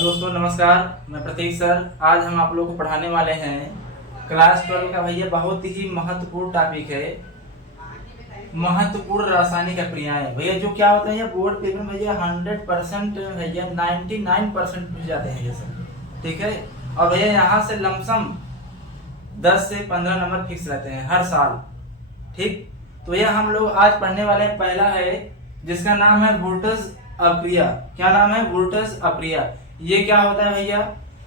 दोस्तों नमस्कार, मैं प्रतीक सर। आज हम आप लोगों को पढ़ाने वाले हैं क्लास 12 का भैया बहुत ही महत्वपूर्ण टॉपिक है, महत्वपूर्ण रासायनिक अभिक्रियाएं। भैया जो क्या होता है ये बोर्ड पेपर में भैया 100% भैया 99% पूछ जाते हैं ये सब, ठीक है। और भैया यहाँ से लमसम 10 से 15 नंबर फिक्स रहते हैं हर साल, ठीक। तो ये हम लोग आज पढ़ने वाले हैं। पहला है जिसका नाम है वोल्टेज अप्रिया। क्या नाम है? वोल्टेज अप्रिया। ये क्या होता है भैया?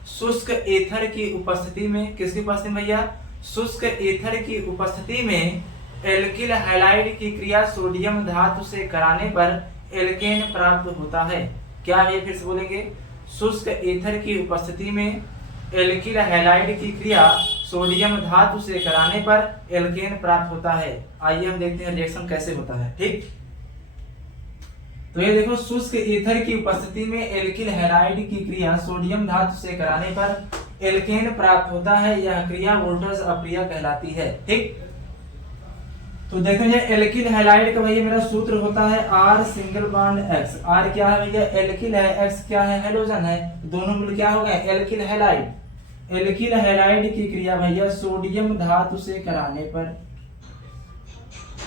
शुष्क एथर की उपस्थिति में, किसकी उपस्थिति में भैया? शुष्क एथर की उपस्थिति में एल्किल हैलाइड की क्रिया सोडियम धातु से कराने पर एल्केन प्राप्त होता है। क्या है? फिर से बोलेंगे। शुष्क एथर की उपस्थिति में एल्किल हैलाइड की क्रिया सोडियम धातु से कराने पर एल्केन प्राप्त होता है। आइए हम देखते हैं रिएक्शन कैसे होता है, ठीक। तो ये देखो, शुष्क ईथर की उपस्थिति में एल्किल हैलाइड की क्रिया सोडियम धातु से कराने पर एल्केन प्राप्त होता है। यह क्रिया वोल्टेज अप्रिया कहलाती है, ठीक। तो देखो ये एल्किल हैलाइड का भैया मेरा सूत्र होता है R single bond X। R क्या है भैया? एल्किल है, X क्या है? हैलोजन है। दोनों मिल क्या हो गए? Alkyl halide. एल्किल हैलाइड की क्रिया भैया सोडियम धातु से कराने पर,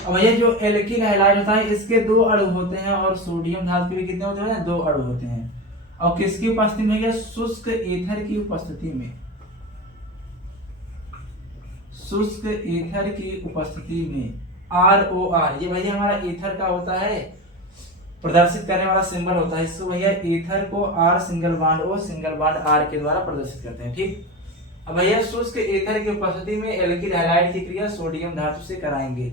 अब ये जो एल्किल हैलाइड होता है इसके दो अणु होते हैं और सोडियम धातु के भी कितने होते हैं? दो अणु होते हैं। और किसकी उपस्थिति में भैया? शुष्क ईथर की उपस्थिति में। शुष्क ईथर की उपस्थिति में ROR, ये भैया हमारा ईथर का होता है, प्रदर्शित करने वाला सिंबल होता है। इसको भैया ईथर को R single bond O single bond R के द्वारा प्रदर्शित करते हैं, ठीक। अब भैया शुष्क ईथर की उपस्थिति में एल्किल हैलाइड की क्रिया सोडियम धातु से कराएंगे।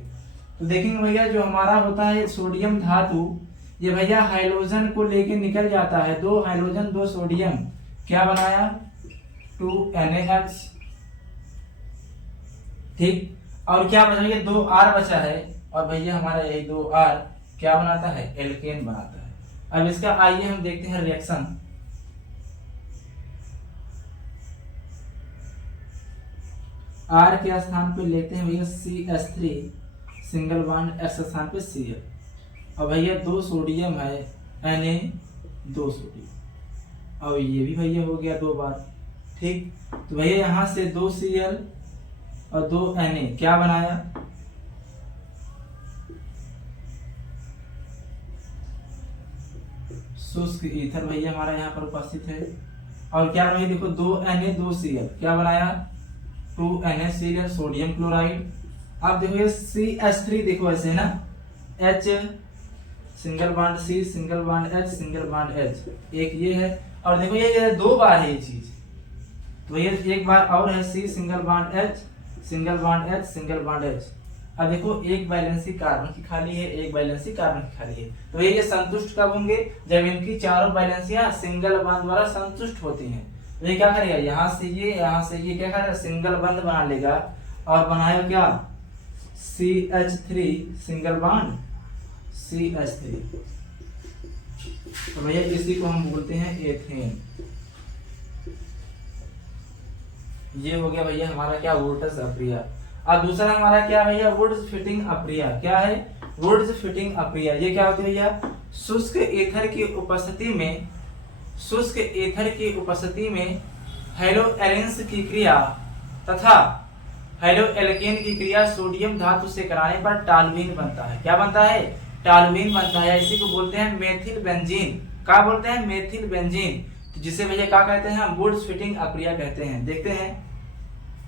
तो देखेंगे भैया जो हमारा होता है सोडियम धातु, ये भैया हाइड्रोजन को लेके निकल जाता है। दो हाइड्रोजन दो सोडियम, क्या बनाया? 2NaH, ठीक। और क्या बचा? ये 2R बचा है और भैया हमारा यही 2R क्या बनाता है? एल्केन बनाता है। अब इसका आइए हम देखते हैं रिएक्शन। R के स्थान पे लेते हैं भैया CH3 सिंगल बॉन्ड X स्थान पे Cl। अब भैया दो सोडियम है, Na दो सोडियम, और ये भी भैया हो गया दो बार, ठीक। तो भैया यहाँ से 2 Cl और 2 Na क्या बनाया? शुष्क ईथर भैया हमारा यहाँ पर उपस्थित है। और क्या भैया देखो 2 Na 2 Cl क्या बनाया? 2NaCl sodium chloride. अब देखो ये CH3 देखो ऐसे है ना, H single bond C single bond H single bond H, एक ये है। और देखो ये दो बार है ये चीज, तो ये एक बार और है C single bond H single bond H single bond H। अब देखो एक वैलेंसी कार्बन की खाली है, एक वैलेंसी कार्बन की खाली है। तो ये संतुष्ट कब होंगे? जब इनकी चारों वैलेंसियां सिंगल बॉन्ड द्वारा संतुष्ट होती हैं। तो ये क्या करेगा? यहाँ से ये क्या करेगा? सिंगल बॉन्ड बना लेगा और बनाएगा क्या? CH3 single bond CH3। तो भैया इसी को हम बोलते हैं एथेन। ये हो गया भैया हमारा क्या? वोल्टेज अप्रिया। अब दूसरा हमारा क्या भैया? वुड्स फिटिंग अप्रिया। क्या है? वुड्स फिटिंग अप्रिया। ये क्या होती है भैया? शुष्क ईथर की उपस्थिति में, शुष्क ईथर की उपस्थिति में हैलोएरेंस की क्रिया तथा हेलो एल्केन की क्रिया सोडियम धातु से कराने पर टॉल्यूइन बनता है। क्या बनता है? टॉल्यूइन बनता है। इसी को बोलते हैं मेथिल बेंजीन। क्या बोलते हैं? Methyl benzene. तो जिसे भैया क्या कहते हैं? हम वुड्स फिटिंग अप्रिया कहते हैं। देखते हैं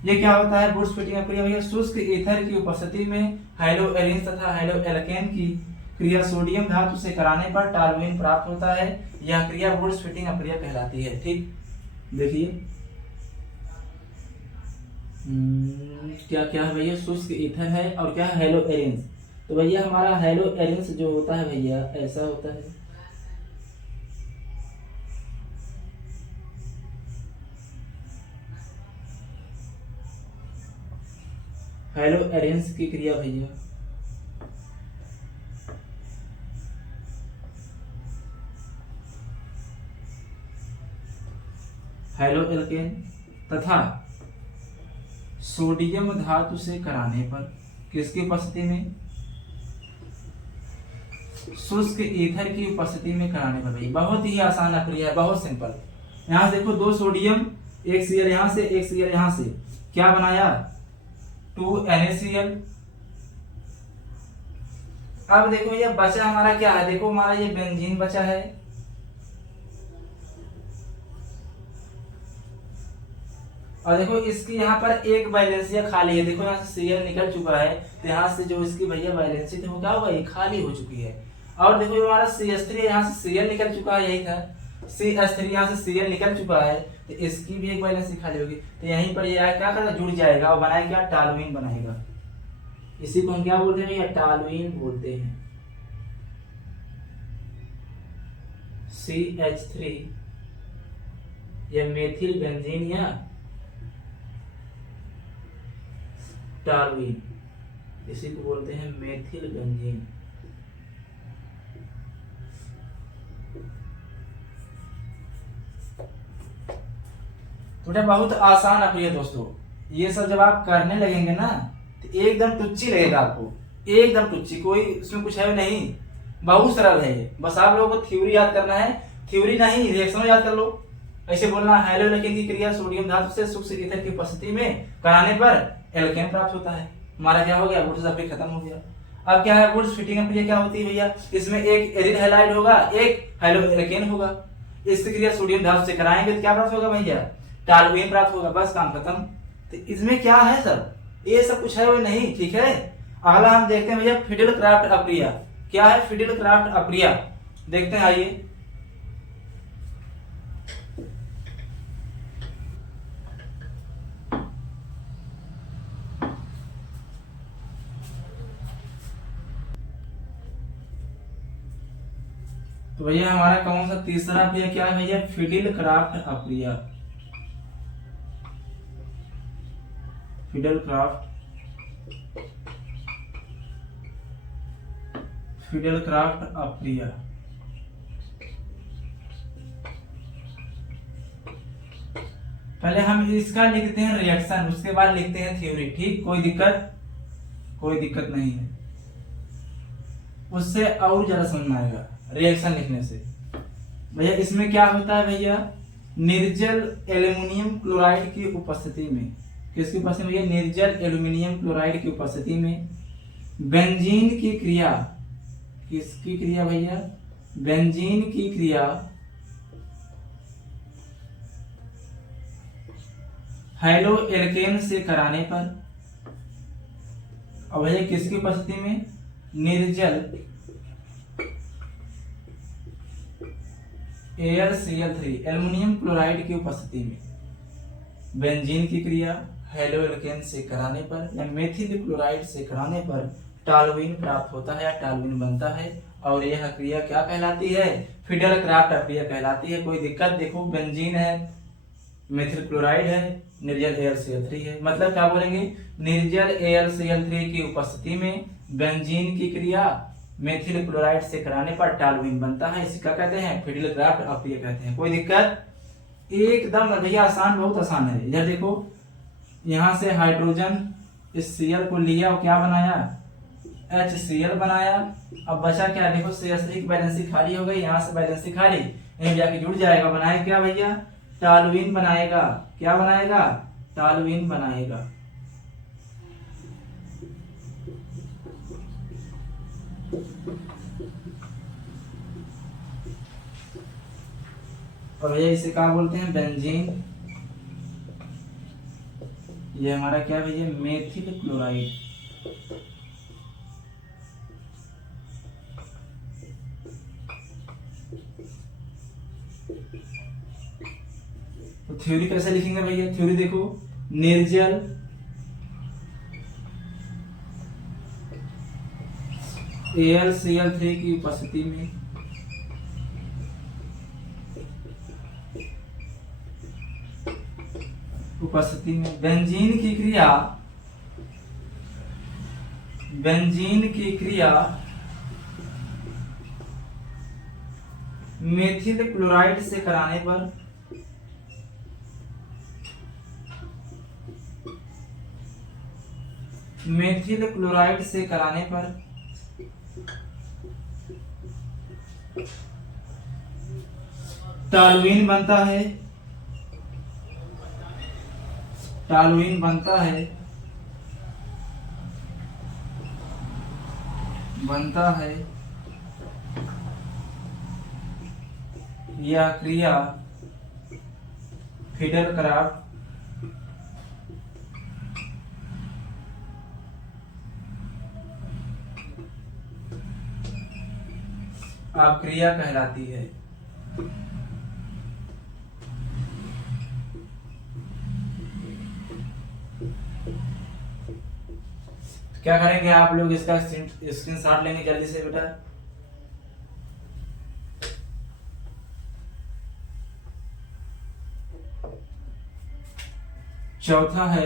ये क्या होता है वुड्स फिटिंग अप्रिया भैया। शुष्क ईथर की उपस्थिति में हैलोएरेंस तथा हेलो एल्केन की क्रिया सोडियम धातु से कराने पर टॉल्यूइन प्राप्त होता है। यह क्रिया वुड्स फिटिंग अप्रिया कहलाती है, ठीक। देखिए क्या क्या है भैया? शुष्क ईथर है और क्या है? हैलोएरेंस। तो भैया हमारा हैलोएरेंस जो होता है भैया ऐसा होता है, हैलोएरेंस की क्रिया भैया हेलो एल्केन तथा सोडियम धातु से कराने पर, किसकी उपस्थिति में? शुष्क ईथर की उपस्थिति में कराने पर। भाई बहुत ही आसान अक्रिया है, बहुत सिंपल। यहाँ से देखो 2 सोडियम, एक Cl यहाँ से, एक Cl यहाँ से, क्या बनाया 2NaCl। अब देखो ये बचा हमारा क्या है, देखो हमारा ये बेंजीन बचा है, और देखो इसकी यहाँ पर एक वैलेंसिया खाली है, देखो यहाँ से Cl निकल चुका है, तो यहाँ से जो इसकी भैया वैलेंसी थी वो क्या होगा, ये खाली हो चुकी है। और देखो हमारा CH3 यहाँ से Cl निकल चुका है, यही था CH3 यहाँ से Cl निकल चुका है, तो इसकी भी एक वैलेंसी खाली होगी, तो यहीं पर ये क्या करेगा, जुड़ जाएगा और बनाएगा क्या, टॉलुइन बनाएगा। इसी को हम क्या बोलते हैं भैया, टॉलुइन बोलते हैं। CH3 या मेथिल बेंजीन या टॉलुइन, इसी को बोलते हैं मेथिल बेंजीन। तो बेटा बहुत आसान है प्रिय दोस्तों, ये सब जब आप करने लगेंगे ना तो एकदम टुच्ची लगेगा आपको, एकदम टुच्ची, कोई इसमें कुछ है नहीं, बहुत सरल है ये। बस आप लोगों को थ्योरी याद करना है, थ्योरी नहीं रिएक्शन याद कर लो। ऐसे बोलना हैलो एल्केन की क्रिया सोडियम धातु से शुष्क ईथर की उपस्थिति में कराने पर एल्केन प्राप्त होता है। हमारा क्या हो गया, वुड्स अभी खत्म हो गया। अब क्या है, वुड्स फिटिंग अप क्या होती है भैया, इसमें एक एरिल हैलाइड होगा, एक हैलो एल्केन होगा, इसकी क्रिया सोडियम धातु से कराएंगे तो क्या प्राप्त होगा भैया, टॉलुइन प्राप्त होगा, बस काम खत्म। तो इसमें क्या है सर, ये सब कुछ है वो नहीं, ठीक है। अगला हम देखते हैं भैया फिडेल क्राफ्ट अप्रिया, क्या है फिडेल क्राफ्ट अप्रिया, देखते हैं आइए। तो भैया हमारा कौन सा तीसरा अप्रिया क्या है भैया, फिडेल क्राफ्ट अप्रिया, फिडेल क्राफ्ट अप्रिया। पहले हम इसका लिखते हैं रिएक्शन, उसके बाद लिखते हैं थ्योरी, ठीक, कोई दिक्कत नहीं है, उससे और ज्यादा समझ में आएगा रिएक्शन लिखने से। भैया इसमें क्या होता है भैया, निर्जल एल्युमिनियम क्लोराइड की उपस्थिति में, किसकी उपस्थिति में भैया, निर्जल एल्युमिनियम क्लोराइड की उपस्थिति में बेंजीन की क्रिया, किसकी क्रिया भैया, बेंजीन की क्रिया हैलो एल्केन से कराने पर, और भैया किसकी उपस्थिति में, निर्जल AlCl3 एल्युमिनियम क्लोराइड की उपस्थिति में बेंजीन की क्रिया हैलो एल्केन से कराने पर या मेथिल क्लोराइड से कराने पर टॉलुइन प्राप्त होता है या टॉलुइन बनता है, और यह क्रिया क्या कहलाती है, फिडेल क्राफ्ट अप्रिया कहलाती है। कोई दिक्कत, देखो बेंजीन है, मेथिल क्लोराइड है, निर्जल AlCl3 है, मतलब क्या बोलेंगे, निर्जल AlCl3 की उपस्थिति में बेंजीन की क्रिया मेथिल क्लोराइड से कराने पर टॉलुइन बनता है, इसी का कहते हैं फिडेल क्राफ्ट अप्रिया कहते हैं। कोई दिक्कत, एकदम भैया आसान, बहुत आसान है। इधर देखो, यहाँ से हाइड्रोजन इस Cl को लिया और क्या बनाया, HCl बनाया। अब बचा क्या, देखो CH3 की वैलेंसी खाली हो गई, यहाँ से वैलेंसी खाली, यहीं जाके जुड़ जाएगा, बनाएगा क्या भैया, टॉलुइन बनाएगा, क्या बनाएगा, टॉलुइन बनाएगा। और भैया इसे क्या बोलते हैं, बेंजीन, ये हमारा क्या भैया, मेथिल क्लोराइड। तो थ्योरी कैसे लिखेंगे भैया, थ्योरी देखो, निर्जल AlCl3 की उपस्थिति में बेंजीन की क्रिया मेथिल क्लोराइड से कराने पर टॉलुइन बनता है, टॉलुइन बनता है यह क्रिया फिडेलक्राफ्ट अपक्रिया कहलाती है। क्या करेंगे आप लोग, इसका स्क्रीनशॉट लेंगे जल्दी से बेटा। चौथा है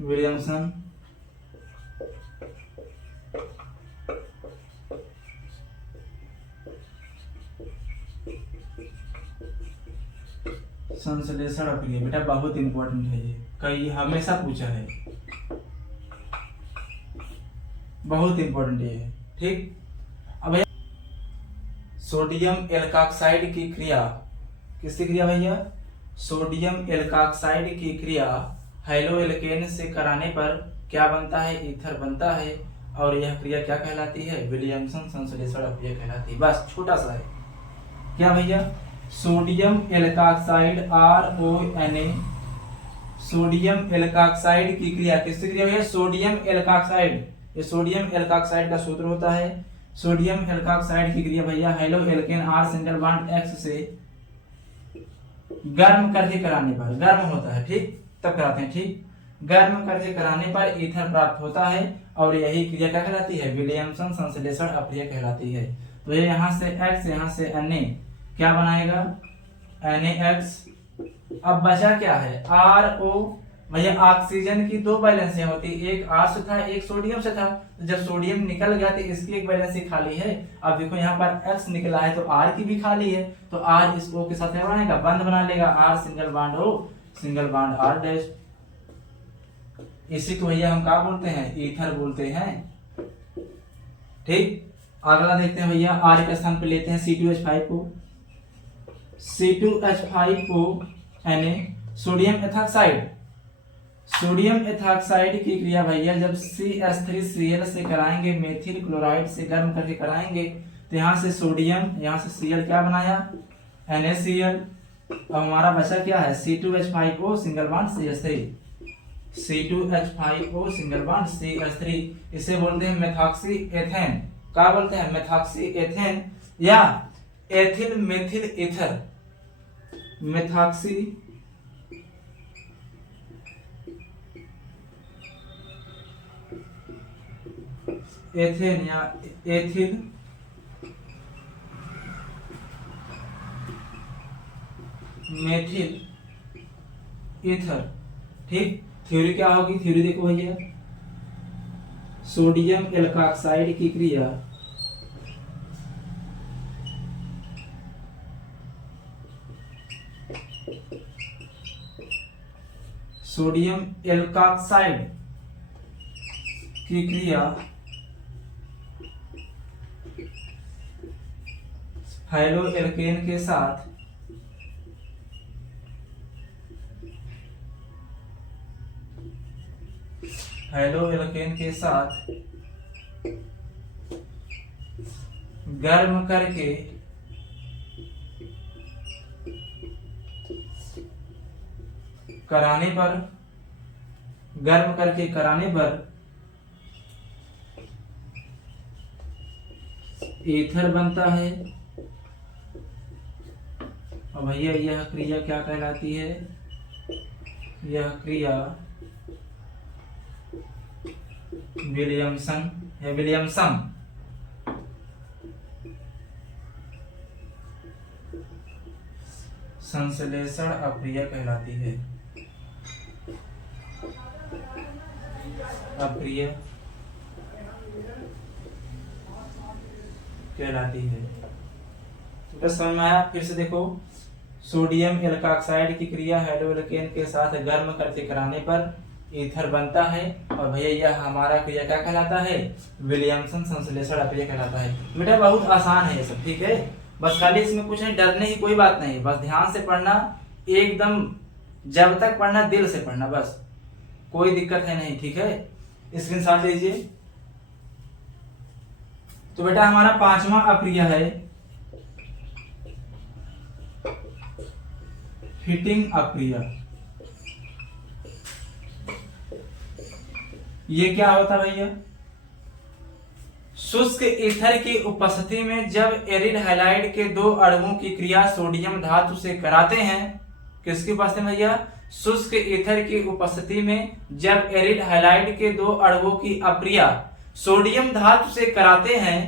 विलियमसन संश्लेषण अपक्रिया। बेटा बहुत इंपॉर्टेंट है ये, कई हमेशा पूछा है, बहुत इंपॉर्टेंट है। ठीक, अब सोडियम एल्काक्साइड की क्रिया, किसकी क्रिया भैया? सोडियम एल्काक्साइड की क्रिया हैलोएल्केन से कराने पर क्या बनता है? ईथर बनता है। और यह क्रिया क्या कहलाती है? विलियमसन संश्लेषण अपक्रिया कहलाती है। बस छोटा सा है, क्या भैया? सोडियम एल्काक्साइड RONA, सोडियम एल्काक्साइड की क्रिया, किसकी क्रिया भैया? सोडियम एल्काक्साइड, ये सोडियम एल्काक्साइड का सूत्र होता है। सोडियम एल्काक्साइड की क्रिया भैया haloalkane R single bond X से गर्म करके कराने पर, गर्म होता है ठीक, तब कराते हैं ठीक, गर्म करके कराने पर ईथर प्राप्त होता है। और यही क्रिया क्या कहलाती है? विलियमसन संश्लेषण अपक्रिया कहलाती है। तो ये यहाँ से X, यहाँ से Na, क्या बनाएगा? NaX। अब बचा क्या है? RO। भैया ऑक्सीजन की दो वैलेंसियां होती, एक R से था, एक सोडियम से था। तो जब सोडियम निकल गया तो इसकी एक वैलेंसी खाली है। अब देखो यहाँ पर X निकला है तो R की भी खाली है, तो R इस O के साथ क्या बनाएगा? बंध बना लेगा, R single bond O single bond R dash. इसी को भैया हम क्या बोलते हैं? ईथर बोलते हैं। ठीक, अगला देखते हैं भैया, R के स्थान पे लेते हैं C2H5 को, C2H5O Na, sodium ethoxide. Sodium ethoxide की क्रिया भैया जब CH3Cl से कराएंगे, मेथिल क्लोराइड से गर्म करके कराएंगे, तो यहाँ से सोडियम, यहाँ से Cl क्या बनाया? NaCl। अब हमारा बचा क्या है? C2H5O single bond CH3, C2H5O single bond CH3। इसे बोलते हैं मेथॉक्सी एथेन। क्या बोलते हैं? मेथॉक्सी एथेन या ethyl methyl ether, methoxy ethane या एथिल मेथिल ईथर। ठीक, थ्योरी क्या होगी? थ्योरी देखो भैया, सोडियम एल्काक्साइड की क्रिया सोडियम एल्काक्साइड की क्रिया हैलोएल्केन के साथ हैलोएल्केन के साथ गर्म करके कराने पर, गर्म करके कराने पर ईथर बनता है। और भैया यह क्रिया क्या कहलाती है? यह क्रिया विलियमसन है, विलियमसन संश्लेषण अपक्रिया कहलाती है। अपक्रिया कहलाती है। तो समझ में आया? फिर से देखो, सोडियम एल्काक्साइड की क्रिया हैलोएल्केन के साथ गर्म करके कराने पर ईथर बनता है। और भैया यह हमारा क्रिया क्या कहलाता है? विलियमसन संश्लेषण अपक्रिया कहलाता है। बेटा बहुत आसान है ये सब, ठीक है, बस खाली इसमें कुछ नहीं, डरने की कोई बात नहीं, बस ध्यान से पढ़ना, एकदम जब तक पढ़ना दिल से पढ़ना, बस कोई दिक्कत है नहीं, ठीक है। स्क्रीनशॉट लीजिए। तो बेटा हमारा 5वां अप्रिय है फिटिंग अप्रिय। ये क्या होता भैया? शुष्क ईथर की उपस्थिति में जब एरिड हैलाइड के 2 अणुओं की क्रिया सोडियम धातु से कराते हैं, किसकी उपस्थिति में भैया? शुष्क ईथर की उपस्थिति में जब एरिड हैलाइड के 2 अणुओं की अप्रिया सोडियम धातु से कराते हैं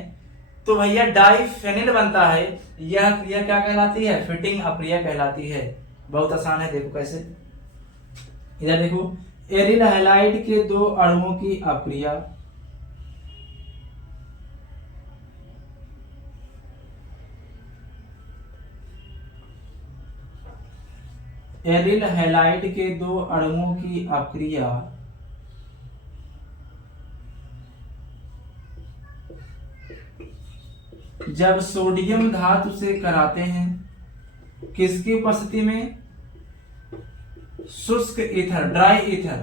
तो भैया डाइफेनिल बनता है। यह क्रिया क्या कहलाती है? फिटिंग अप्रिया कहलाती है। बहुत आसान है, देखो कैसे। इधर देखो, एरिड हैलाइड के 2 अणुओं की अप्रिया एरिल हैलाइड के 2 अणुओं की अप्रिया जब सोडियम धातु से कराते हैं, किसकी उपस्थिति में? शुष्क ईथर, ड्राई ईथर,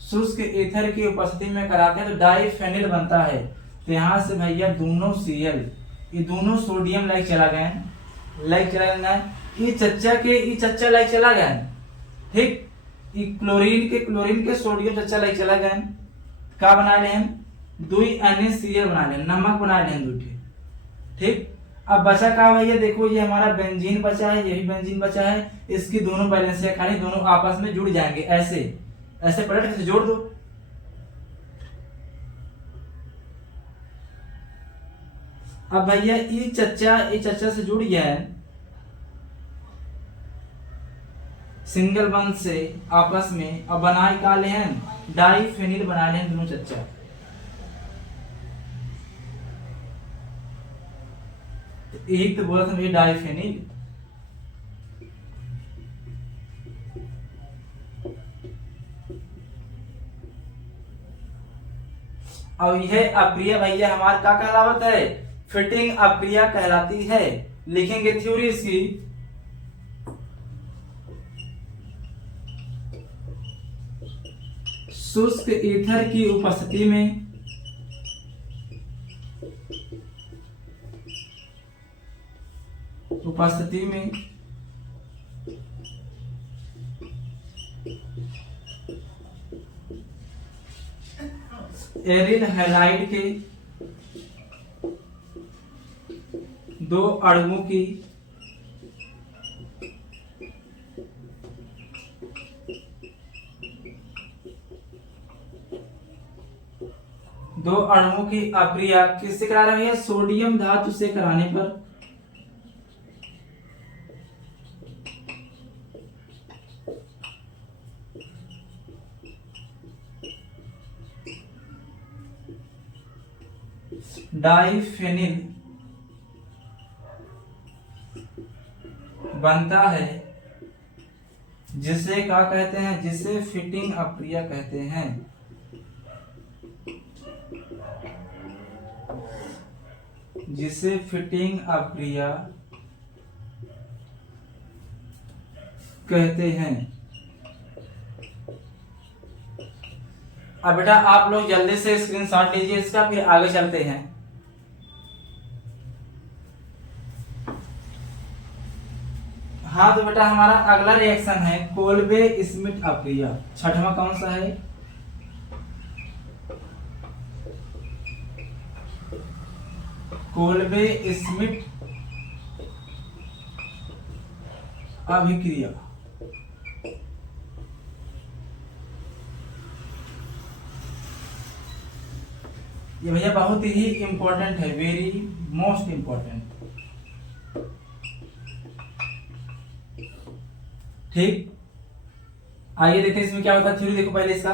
शुष्क ईथर की उपस्थिति में कराते हैं तो डाइफेनिल बनता है। तो यहां से भैया दोनों Cl, ये दोनों सोडियम लाइक चला गया, लाइक चला गया, ये चच्चा लाइक चला गया, ठीक। ये क्लोरीन के सोडियम चच्चा लाइक चला गया, क्या बना ले हम? 2 NaCl बना ले, नमक बना ले दूठे, ठीक। अब बचा क्या भैया? देखो ये हमारा बेंजीन बचा है, ये भी बेंजीन बचा है, इसकी दोनों बैलेंस है खाली, दोनों आपस में जुड़ जाएंगे, ऐसे ऐसे पलट के जोड़ दो। अब भैया ये चच्चा से जुड़ गया है, सिंगल बंध से आपस में, अब बनाए का ले हैं डाइफेनिल बना ले दोनों चच्चा। यही तो बोला था ये डाइफेनिल। अब यह अप्रिय भैया हमारा क्या कहलावत है? फिटिंग अप्रिय कहलाती है। लिखेंगे थ्योरी इसकी। शुष्क ईथर की उपस्थिति में एरिल हैलाइड के 2 अणुओं की अप्रिया किससे करा रहे हैं? सोडियम धातु से कराने पर डाइफेनिल बनता है, जिसे क्या कहते हैं? जिसे फिटिंग अप्रिय कहते हैं। जिसे फिटिंग अप्रिय कहते हैं। अब बेटा आप लोग जल्दी से स्क्रीनशॉट लीजिए इसका, फिर आगे चलते हैं। हाँ तो बेटा हमारा अगला रिएक्शन है कोल्बे स्मिथ अप्रिय। 6वां कौन सा है? कोल्बे स्मिथ अभिक्रिया। ये भैया बहुत ही इंपॉर्टेंट है, वेरी मोस्ट इंपॉर्टेंट, ठीक। आइए देखते हैं इसमें क्या होता है। थ्योरी देखो पहले इसका।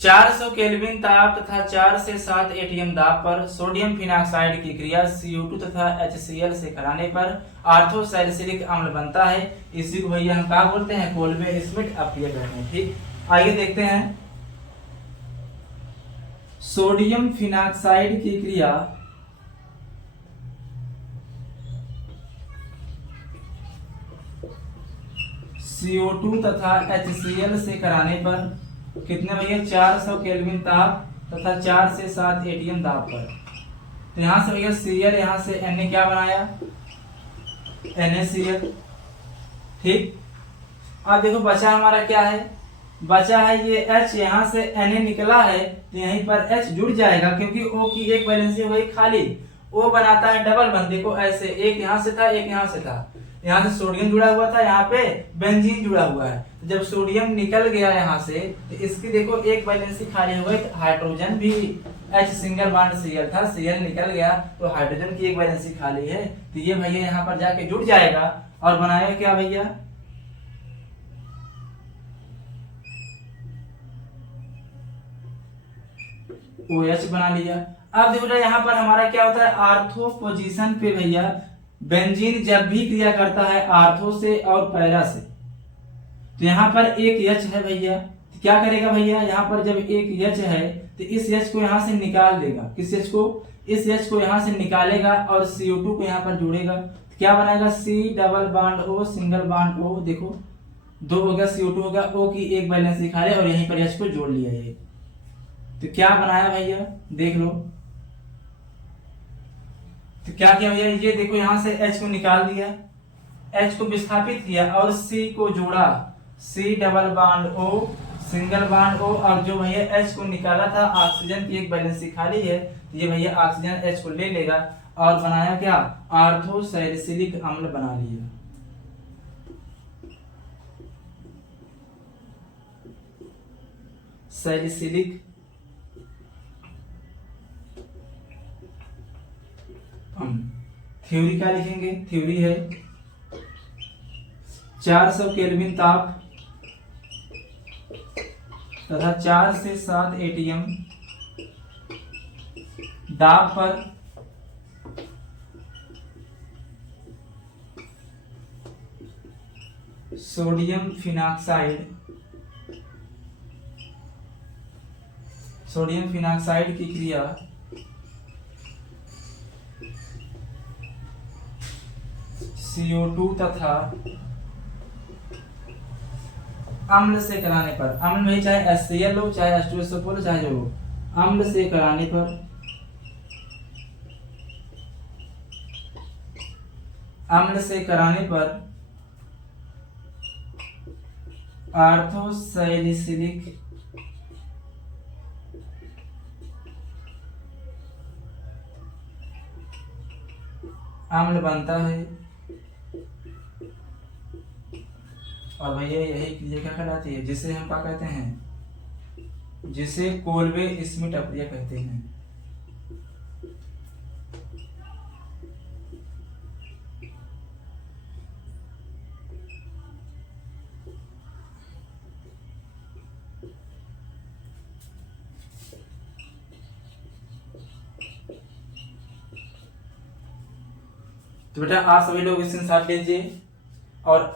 400 केल्विन ताप तथा 4 से 7 एटीएम दाब पर सोडियम फिनॉक्साइड की क्रिया CO2 तथा HCl से कराने पर ऑर्थोसैलिसिलिक अम्ल बनता है। इसी को भैया हम क्या बोलते हैं? कोल्बे स्मिथ अप्रिय कहते हैं, ठीक। आइए देखते हैं। सोडियम फिनॉक्साइड की क्रिया CO2 तथा HCl से कराने पर कितने भैया 400 केल्विन ताप तथा 4 से 7 ATM दाब पर। तो यहाँ से भैया Cl, यहाँ से Na क्या बनाया NaCl। ठीक, अब देखो बचा हमारा क्या है, बचा है ये H, यहाँ से Na निकला है तो यहीं पर H जुड़ जाएगा क्योंकि O की एक वैलेंसी हो गई खाली, O बनाता है डबल बंद। देखो ऐसे एक यहाँ से था एक यहाँ से था, यहाँ से सोडियम जुड़ा हुआ था, यहाँ पे बेंजीन जुड़ा हुआ है। तो जब सोडियम निकल गया यहाँ से तो इसकी देखो एक वैलेंसी खाली हो गई, तो हाइड्रोजन भी H सिंगल बॉन्ड Cl था, Cl निकल गया तो हाइड्रोजन की एक वैलेंसी खाली है, तो ये भैया यहाँ पर जाके जुड़ जाएगा और बनाएगा क्या भैया OH बना लिया। अब देखो यहाँ पर हमारा क्या होता है आर्थो पोजीशन पे भैया बेंजीन जब भी क्रिया करता है आर्थो से और पैरा से, तो यहाँ पर एक H है भैया, तो क्या करेगा भैया यहाँ पर जब एक H है तो इस H को यहाँ से निकाल देगा, किस H को, इस H को यहाँ से निकालेगा और CO2 को यहाँ पर जोड़ेगा, तो क्या बनाएगा C double bond O single bond O। देखो 2 होगा CO2 होगा, O की एक बैलेंस दिखा रहे और यहीं पर H को जोड़ लिया ये, तो क्या बनाया भैया देख लो। तो क्या किया भैया ये देखो यहाँ से H को निकाल दिया, H को विस्थापित किया और C को जोड़ा, C double bond O single bond O, और जो भैया H को निकाला था ऑक्सीजन की एक वैलेंसी खाली है, तो ये भैया ऑक्सीजन H को ले लेगा और बनाया क्या आर्थो सैलिसिलिक अम्ल बना लिया। सैलिसिलिक थ्योरी क्या लिखेंगे, थ्योरी है 400 केल्विन ताप तथा 4 से 7 ATM दाब पर सोडियम फिनाक्साइड की क्रिया CO2 तथा अम्ल से कराने पर, अम्ल में चाहे HCl हो चाहे H2SO4 चाहे जो हो, अम्ल से कराने पर आर्थोसैलिसिलिक अम्ल बनता है। और भैया यही क्रिया क्या कहलाती है, जिसे हम क्या कहते हैं, जिसे कोल्बे स्मिट अपक्रिया कहते हैं। तो बेटा आप सभी लोग इसके साथ लीजिए और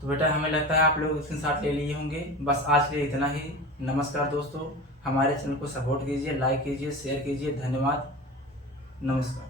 तो बेटा हमें लगता है आप लोग इसके साथ ले लिए होंगे। बस आज के लिए इतना ही। नमस्कार दोस्तों, हमारे चैनल को सपोर्ट कीजिए, लाइक कीजिए, शेयर कीजिए। धन्यवाद, नमस्कार।